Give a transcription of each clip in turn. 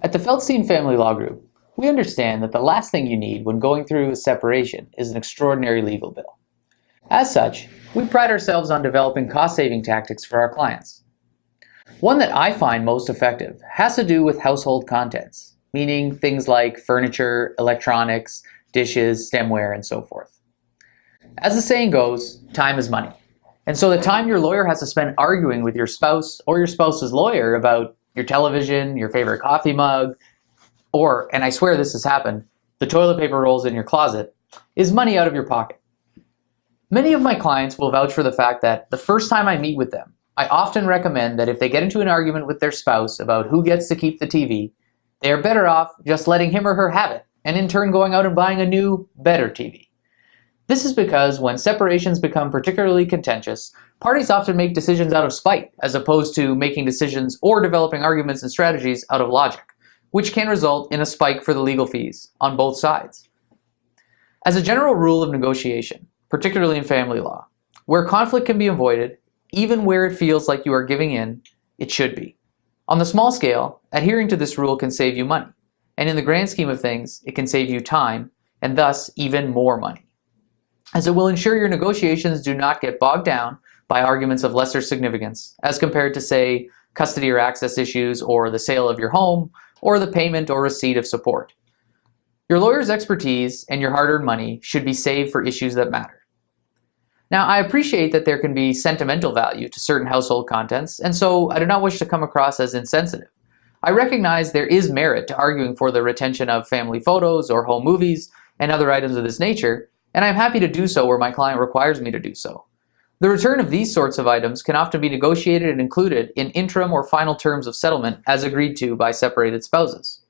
At the Feldstein Family Law Group, we understand that the last thing you need when going through a separation is an extraordinary legal bill. As such, we pride ourselves on developing cost-saving tactics for our clients. One that I find most effective has to do with household contents, meaning things like furniture, electronics, dishes, stemware, and so forth. As the saying goes, time is money. And so the time your lawyer has to spend arguing with your spouse or your spouse's lawyer about your television, your favorite coffee mug, or, and I swear this has happened, the toilet paper rolls in your closet, is money out of your pocket. Many of my clients will vouch for the fact that the first time I meet with them, I often recommend that if they get into an argument with their spouse about who gets to keep the TV, they are better off just letting him or her have it, and in turn going out and buying a new, better TV. This is because when separations become particularly contentious, parties often make decisions out of spite, as opposed to making decisions or developing arguments and strategies out of logic, which can result in a spike for the legal fees on both sides. As a general rule of negotiation, particularly in family law, where conflict can be avoided, even where it feels like you are giving in, it should be. On the small scale, adhering to this rule can save you money, and in the grand scheme of things, it can save you time, and thus even more money, as it will ensure your negotiations do not get bogged down by arguments of lesser significance, as compared to, say, custody or access issues, or the sale of your home, or the payment or receipt of support. Your lawyer's expertise and your hard-earned money should be saved for issues that matter. Now, I appreciate that there can be sentimental value to certain household contents, and so I do not wish to come across as insensitive. I recognize there is merit to arguing for the retention of family photos or home movies and other items of this nature, and I'm happy to do so where my client requires me to do so. The return of these sorts of items can often be negotiated and included in interim or final terms of settlement as agreed to by separated spouses.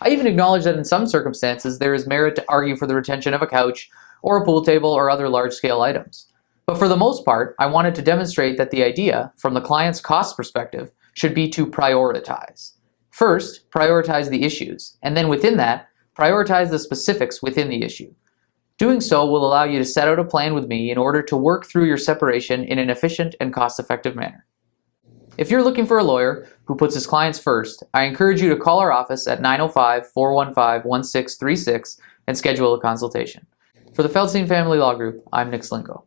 I even acknowledge that in some circumstances there is merit to argue for the retention of a couch or a pool table or other large-scale items. But for the most part, I wanted to demonstrate that the idea, from the client's cost perspective, should be to prioritize. First, prioritize the issues, and then within that, prioritize the specifics within the issue. Doing so will allow you to set out a plan with me in order to work through your separation in an efficient and cost-effective manner. If you're looking for a lawyer who puts his clients first, I encourage you to call our office at 905-415-1636 and schedule a consultation. For the Feldstein Family Law Group, I'm Nick Slinko.